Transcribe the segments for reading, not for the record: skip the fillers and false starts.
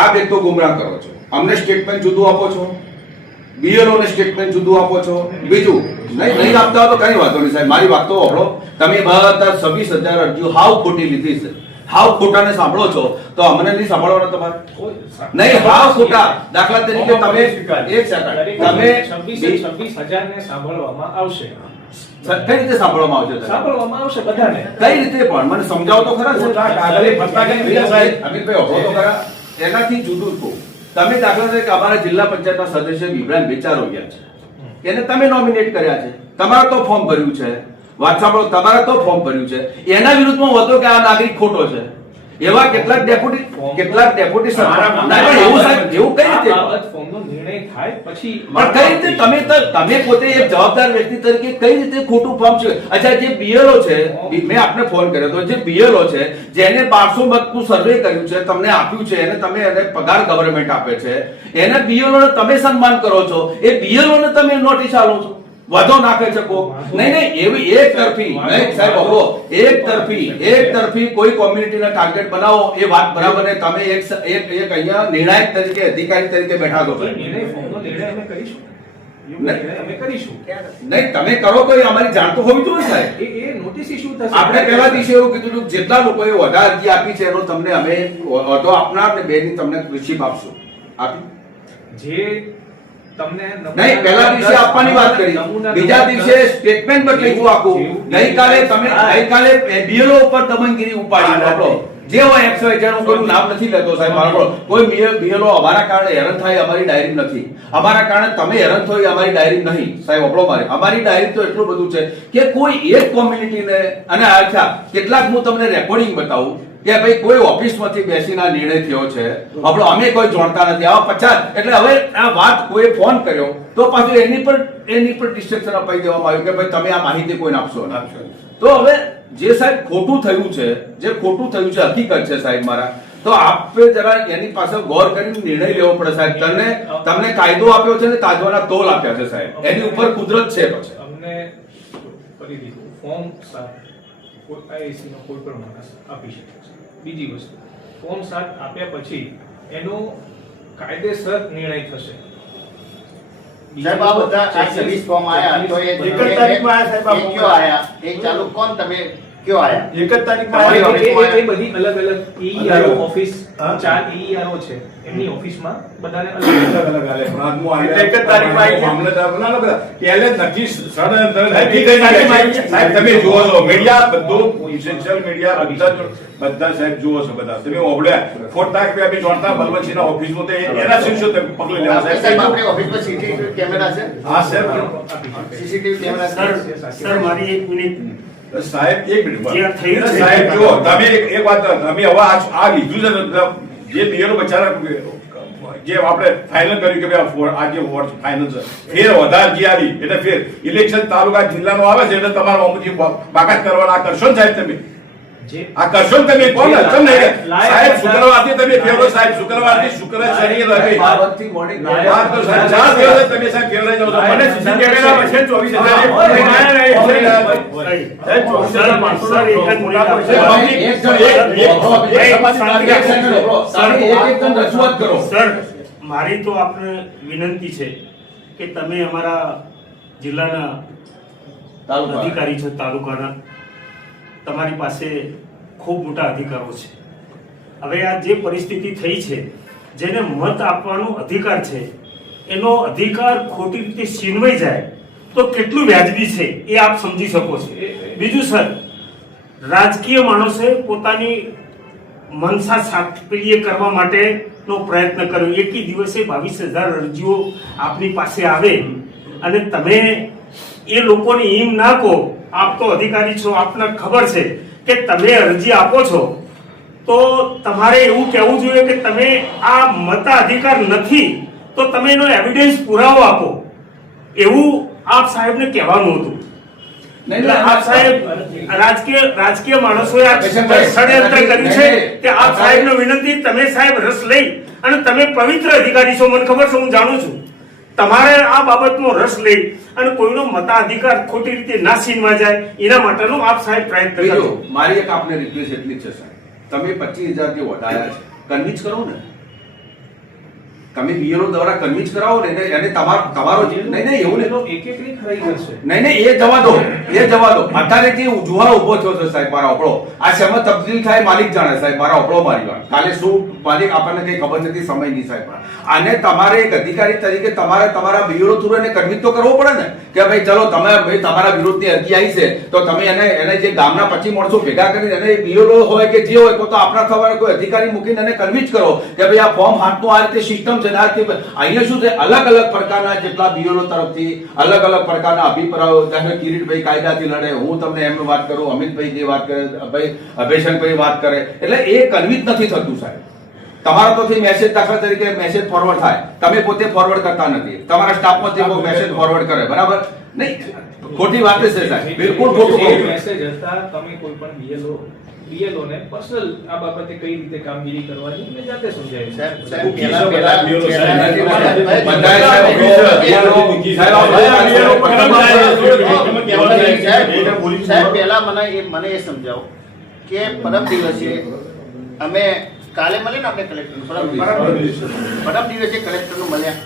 આપ એક તો ગુમરાહ કરો છો, અમને સ્ટેટમેન્ટ જુદું આપો છો, બીએલઓ ને સ્ટેટમેન્ટ જુદું આપો છો. બીજું નહીં આપતા હોય તો કઈ વાંધો નહીં સાહેબ, મારી વાત તો સાંભળો. તમે બધા 26,000 અરજીઓ હાવ ખોટી લીધી છે, હાવ ખોટાને સાંભળો છો તો અમને નહીં સાંભળવાના તમારે? નહીં, હાવ ખોટા. દાખલા તરીકે તમે એક સેકન્ડ, તમે 26,000 ને સાંભળવામાં આવશે. કઈ રીતે સાંભળવામાં આવશે? સાંભળવામાં આવશે બધાને. કઈ રીતે પણ મને સમજાવો તો ખરા. અમિતભાઈ ઓળખો તો ખરા. એનાથી જુદું કહું, તમે દાખલા તરીકે અમારા જિલ્લા પંચાયતના સદસ્ય વિભ્રાન બેચારોયા છે, એને તમે નોમિનેટ કર્યા છે, તમારે તો ફોર્મ ભર્યું છે. વાત સાંભળો, તમારે તો ફોર્મ ભર્યું છે, એના વિરુદ્ધમાં વધો કે આ નાગરિક ખોટો છે, એવા કેટલાક ડેપ્યુટી એવું કઈ રીતે ફોર્મનો નિર્ણય થાય પછી પણ કઈ રીતે તમે પોતે એક જવાબદાર વ્યક્તિ તરીકે કઈ રીતે ખોટું ફોર્મ છે? અચ્છા, જે બીએલઓ છે, મેં આપને ફોન કર્યો હતો, જે બીએલઓ છે જેને 1200 મતનું સર્વે કર્યું છે, તમને આપ્યું છે, એને તમે એને પગાર ગવર્નમેન્ટ આપે છે, એને બીએલઓ ને તમે સન્માન કરો છો, એ બીએલઓ ને તમે નોટિસ આલો છો, વધો નાખે છે કો? નહીં, એવી એક તરફી નહીં સાહેબ, બોલો, એક તરફી કોઈ કોમ્યુનિટીને ટાર્ગેટ બનાવો એ વાત બરાબર નહીં. તમે એક અહીંયા નિર્ણાયક તરીકે અધિકારી તરીકે બેઠા છો. ફોર્મનો નિર્ણય અમે કરીશું. અમે કરીશું. નહીં, તમે કરો તો એ અમારી જાણ તો હોવી જોઈએ સાહેબ. એ નોટિસ ઇશ્યુ થશે. આપણે પહેલા દિવસે એવું કીધું હતું, જેટલા લોકોએ વધારે અરજી આપી છે એનો તમને અમે વધો આપનાર ને બેની તમને રિસીપ આપશું. આપી જે તમને નહીં, પહેલા દિવસે આપવાની વાત કરી, બીજા દિવસે સ્ટેટમેન્ટ બદલી ગયું આખું. ગઈકાલે બીએલઓ ઉપર દમનગીરી ઉપાડી આપણો જે હોય XYZ, હું કોઈનું નામ નથી લેતો સાહેબ, મારો કોઈ બીએલઓ અમારા કારણે હેરાન થાય અમારી ડાયરી નથી, અમારા કારણે તમે હેરાન થયો એ અમારી ડાયરી નહીં સાહેબ. આપણો અમારી ડાયરી તો એટલું બધું છે કે કોઈ એક કોમ્યુનિટીને, અને અચ્છા કેટલાક હું તમને રેકોર્ડિંગ બતાવું કે ભાઈ કોઈ ઓફિસમાંથી બેસીને આ નિર્ણય થયો છે, આપણો અમે કોઈ જોડતા નથી, આવા 50. એટલે હવે આ વાત કોઈ ફોન કર્યો તો પાછું એની પર ડિસ્ટ્રક્શન અપાઈ દેવામાં આવ્યું કે ભાઈ તમે આ માહિતી કોઈને આપશો. તો હવે જે સાહેબ ખોટું થયું છે, હકીકત છે સાહેબ મારા, તો આપે જરા એની પાછળ ગૌર કરીને નિર્ણય લેવો પડે સાહેબ. તમને કાયદો આપ્યો છે ને તાજવાના તોલ આપ્યા છે સાહેબ, એની ઉપર કુદરત છે. પછી અમને કરી દીધું ફોર્મ આઈએસસી નો કોઈ પણ માણસ આપી શકે છે. બીજી વસ્તુ, ફોર્મ 7 આપ્યા પછી એનો કાયદેસર નિર્ણય થશે. સાહેબ આ બધા આ 26 ફોર્મ આયા તો એ 1 તારીખમાં આયા સાહેબ, આ ક્યો આયા એ ચાલુ કોણ તમે ક્યો આયા 1 તારીખમાં એ બધી અલગ અલગ EERO ઓફિસ 4 EERO છે, એમની ઓફિસમાં બધાને અલગ આલે પ્રાંતમાં આયા 1 તારીખમાં આયા મામલતદાર બનાલો બધા કેલે નક્કી સાહેબ તમે જુઓ છો મીડિયા બધું ઇસેન્શિયલ મીડિયા બધા સાહેબ જુઓ છો બધા તમે ઓબળ્યા ખોટા કે આપી જોડતા બલવંતસિંહના ઓફિસમાં તો એના શિક્ષો તમે પકડી લેવા સાહેબ. આપણી ઓફિસમાં સીસીટીવી કેમેરા છે? હા સર, સીસીટીવી કેમેરા સર મારી 1 મિનિટ સાહેબ, 1 મિનિટ સાહેબ જો તમે એક વાત તમે હવે આ લીધું છે જે બીએલઓ બચારા જે આપણે ફાઇનલ કર્યું કે ભાઈ આજે વોટ ફાઇનલ છે, ફેર વધારે જે આવી એટલે ફેર ઇલેક્શન તાલુકા જિલ્લાનો આવે છે એટલે તમારો અમુક બાકાત કરવાના કરશો ને સાહેબ, તમે આ કરશો ને તમે કોણ સાહેબ? શુક્રવારથી તમે ફેરવો સાહેબ, શુક્રવારથી શુક્ર શનિ રવિ તમે સાહેબ ફેરવાઈ જાવ છો. મને સીસી કેમેરા છે 24,000 મારી તો આપને વિનંતી છે કે તમે અમારા જિલ્લાના અધિકારી છો, તાલુકાના, તમારી પાસે ખૂબ મોટા અધિકારો છે. હવે આ જે પરિસ્થિતિ થઈ છે, જેને મત આપવાનો અધિકાર છે એનો અધિકાર ખોટી રીતે છીનવાઈ જાય તો કેટલું વ્યાજબી છે એ આપ સમજી શકો છો. બીજું સર, રાજકીય માણસે પોતાની મનસા સાફલ્ય કરવા માટેનો પ્રયત્ન કર્યો. એક દિવસે 22,000 અરજીઓ આપની પાસે આવે અને તમે એ લોકોને એમ ના કહો, આપ તો અધિકારી છો, આપને ખબર છે કે તમે અરજી આપો છો તો તમારે એવું કહેવું જોઈએ કે તમે આ મતાધિકાર નથી તો તમે એનો એવિડન્સ પુરાવો આપો, એવું આપ સાહેબને કહેવાનું હતું. આપ સાહેબ રાજકીય માણસોએ આ ષડયંત્ર કર્યું છે કે આપ સાહેબને વિનંતી, તમે સાહેબ રસ લઈ અને તમે પવિત્ર અધિકારી છો, મને ખબર છે, હું જાણું છું, તમારે આ બાબતનો રસ લઈ અને કોઈનો મતાધિકાર ખોટી રીતે ના છીનવા જાય એના માટેનો આપ સાહેબ પ્રયત્ન કરો. મારી એક આપને રિક્વેસ્ટ એટલી છે સાહેબ, તમે 25,000 જે વધાર્યા છે કન્વિન્સ કરો ને, તમે બીએલઓ દ્વારા કન્વિન્સ કરાવો ને અને તમારો નહીં એવું નહીં એક એક ની ખરાઈ કરશે. નહીં એ જવા દો અત્યારે જે જુવાળો ઉભો થયો છે સાહેબ મારા ઓપડો આ શેમાં તબદીલ થાય માલિક જાણે સાહેબ મારા ઓપડો મારી વાત કાલે શું માલિક આપણને કઈ ખબર નથી સમયની સાહેબ આને તમારે એક અધિકારી તરીકે તમારે તમારા બીએલઓ થ્રુ એને કન્વિન્સ તો કરવો પડે ને કે ભાઈ ચલો તમે ભાઈ તમારા વિરોધની અરજી આવી છે તો તમે એને જે ગામના 25 માણસો ભેગા કરીને એને બીએલઓ હોય કે જે હોય તો આપણા થવાના કોઈ અધિકારી મૂકીને એને કન્વિન્સ કરો કે ભાઈ આ ફોર્મ હાથનું આ રીતે સિસ્ટમ છે અહીંયા શું છે અલગ અલગ પ્રકારના જેટલા બીએલઓ તરફથી અલગ અલગ પ્રકારના અભિપ્રાયો જાણે કિરીટભાઈ કાયદાથી લડે હું તમને એમ વાત કરું અમિતભાઈ જે વાત કરે ભાઈ અભયશંકરભાઈ વાત કરે એટલે એ કન્વિન્સ નથી થતું સાહેબ તમારા તોથી મેસેજ દાખલા તરીકે મેસેજ ફોરવર્ડ થાય તમે પોતે ફોરવર્ડ કરતા નથી તમારા સ્ટાફમાંથી કોઈ મેસેજ ફોરવર્ડ કરે બરાબર નહીં ખોટી વાત છે સાહેબ બિલકુલ ખોટું કહું છું. મેસેજ હતા તમે કોઈ પણ બીએલઓ ને પર્સનલ આ બાબતે કઈ રીતે કામગીરી કરવાની મેં જાતે સમજાવ્યું. સાહેબ પહેલા મને એ સમજાવો કે પરમ દિવસે અમે કાલે મળે ને આપણે કલેક્ટર પરમ દિવસે કલેક્ટરનું મળ્યા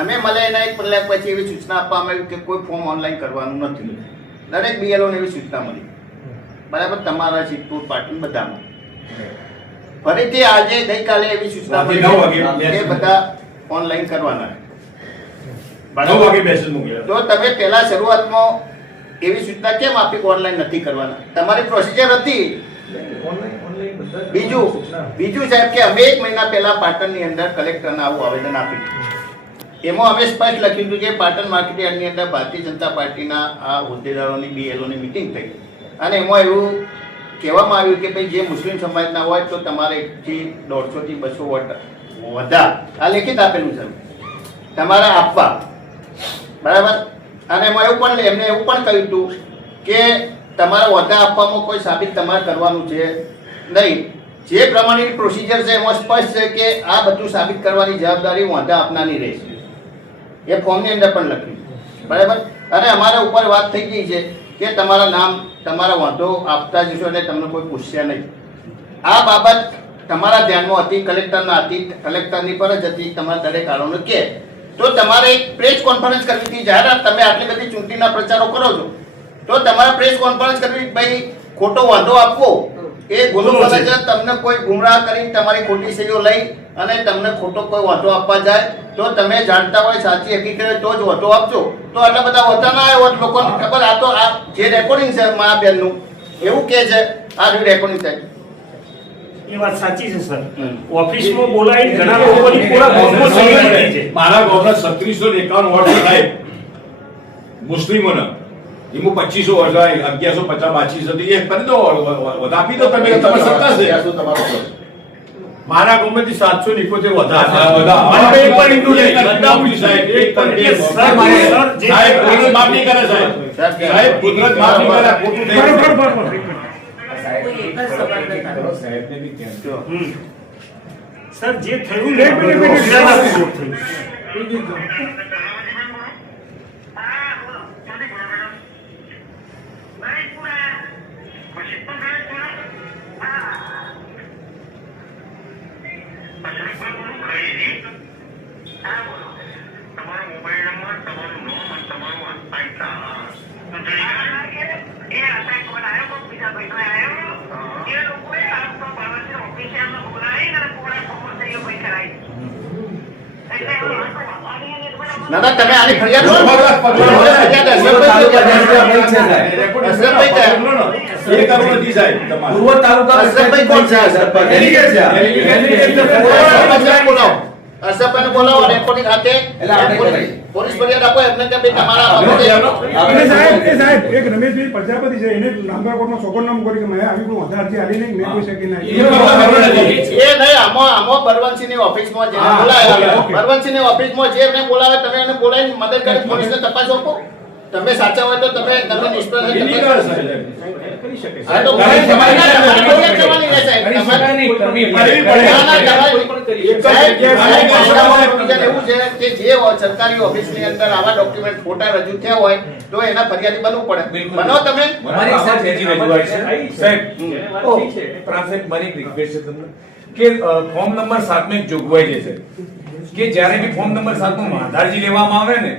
અમે મળ્યા એના એક કલાક પછી એવી સૂચના આપવામાં આવી કે કોઈ ફોર્મ ઓનલાઈન કરવાનું નથી. દરેક બીએલઓને એવી સૂચના મળી બરાબર તમારા સિદ્ધપુર પાટણ બધામાં ફરીથી આજે ગઈકાલે એવી સૂચના મળી કે બધા ઓનલાઈન કરવાના તો તમે પહેલા શરૂઆતમાં એવી સૂચના કેમ આપી કે ઓનલાઈન નથી કરવાના તમારી પ્રોસિજર હતી. બીજું સાહેબ કે અમે 1 મહિના પહેલા પાટણની અંદર કલેક્ટરને આવું આવેદન આપ્યું એમાં અમે સ્પષ્ટ લખ્યું હતું કે પાટણ માર્કેટ યાર્ડની અંદર ભારતીય જનતા પાર્ટીના આ હોદ્દેદારોની બીએલઓની મિટિંગ થઈ અને એમાં એવું કહેવામાં આવ્યું કે ભાઈ જે મુસ્લિમ સમાજના હોય તો તમારે 150 થી 200 વોટ વધારે આ લેખિત આપેલું છે તમારે આપવા બરાબર અને એમાં એમને એવું પણ કહ્યું હતું કે તમારા હોદ્દા આપવામાં કોઈ સાબિત તમારે કરવાનું છે નહીં. જે પ્રમાણેની પ્રોસિજર છે એમાં સ્પષ્ટ છે કે આ બધું સાબિત કરવાની જવાબદારી હોદ્દા આપનારની રહેશે એ ફોર્મની અંદર પણ લખ્યું બરાબર અને અમારા ઉપર વાત થઈ ગઈ છે કે તમારા નામ તમારા વાંધો આપતા જશો એટલે તમને કોઈ પૂછશે નહીં. આ બાબત તમારા ધ્યાનમાં હતી કલેક્ટરના હતી કલેક્ટરની પર જ હતી તમારા દરેક આરોને કે તો તમારે એક પ્રેસ કોન્ફરન્સ કરવી હતી જ્યારે તમે આટલી બધી ચૂંટણીના પ્રચારો કરો છો તો તમારે પ્રેસ કોન્ફરન્સ કરવી ભાઈ ખોટો વાંધો આપવો એ ગુનો બને છે. તમને કોઈ ગુમરાહ કરી તમારી ખોટી સહીઓ લઈ અને તમને ખોટો કોઈ વાંધો આપવા જાય તો તમે જાણતા હોય સાચી હકીકત તો જ વાંધો આપજો. તો આટલા બધા હોતા ના આવ્યો લોકોને ખબર આ તો આ જે રેકોર્ડિંગ છે મા બેનનું એવું કે છે આ રેકોર્ડિંગ થાય એ વાત સાચી છે સર ઓફિસમાં બોલાવી ઘણા લોકોની પૂરા ગામમાં સહી કરી છે. મારા ગામના 3651 વોટ સાહેબ મુસ્લિમોના એમાં 2500 1150 બાચી હતી એ કરી દો આપી દો તમે તમારી સત્તા છે મારા ગામમાંથી 771 વધારે એક પણ હિન્દુ નહીં સાહેબ એક પણ સાહેબ કુદરત માફ નહીં કરે સાહેબ કુદરત માફ નહીં કરે ખોટું નહીં સર જે થયું ને ગુજરાતના પૂર્વક થયું. ના ના તમે આની ફરિયાદ કરો પૂર્વ તાલુકા અશરફભાઈ કોણ છે? અશરફભાઈને બોલાવો રેકોર્ડિંગ હાથે પોલીસ ફરિયાદ આપો એમને કે ભાઈ તમારા સાહેબ એક રમેશભાઈ પ્રજાપતિ છે એને લાંબા કોર્ટમાં સોગંદનામું કર્યું કે મેં આવી કોઈ વધારે અરજી આલી નહીં મેં કોઈ શકી નહીં એ નહીં આમાં બળવંતસિંહની ઓફિસમાં જેને બોલાવ્યા બળવંતસિંહની ઓફિસમાં જેને બોલાવે તમે એને બોલાવીને મદદ કરી પોલીસને તપાસ આપો તમે સાચા હોય તો તમે નિષ્ફળ કરી શકે છે. હા તો એવું છે કે જે સરકારી ઓફિસની અંદર આવા ડોક્યુમેન્ટ ફોટા રજૂ થયા હોય તો એના ફરિયાદી બનવું પડે બનો તમે મારી એક સાહેબ બીજી રજૂઆત છે સાહેબ પ્રાંત સાહેબ મારી એક રિક્વેસ્ટ છે તમને કે ફોર્મ નંબર 7 માં એક જોગવાઈ છે કે જ્યારે બી ફોર્મ નંબર 7 માં વાંધારજી લેવામાં આવે ને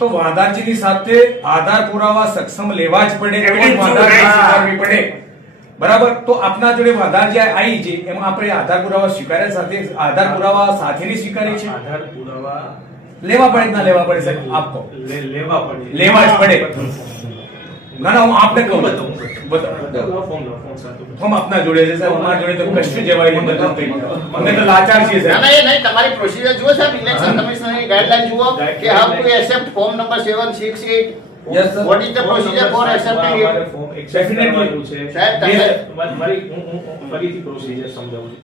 તો વાંધારજીની સાથે આધાર પુરાવા સક્ષમ લેવા જ પડે, તો જ વાંધારજી સ્વીકારવી પડે. બરાબર? તો આપના જોડે વાંધારજી આવી છે, એમાં આપણે આધાર પુરાવા સ્વીકાર્યા સાથે આધાર પુરાવા સાથેની સ્વીકારી છે? આધાર પુરાવા લેવા પડે કે ના લેવા પડે સાહેબ? આપ કહો. લેવા પડે. લેવા જ પડે. ના ના, હું આપને કહું. બતાવો. ફોર્મ સાથે. ફોર્મ આપના જોડે છે સાહેબ, અમારા જોડે તો કશું જવાય નહીં. અમે તો લાચાર છીએ ના, સાહેબ. ના, એ નહીં, તમારી પ્રોસિજર જુઓ સાહેબ, ઇલેક્શન કમિશનરની ગાઈડલાઈન જુઓ કે how to accept form number 768. Yes, sir. What is the procedure for accepting it? Form accept કરવાનું છે. સાહેબ, તમે મારી હું ફરીથી પ્રોસિજર સમજાવું છું.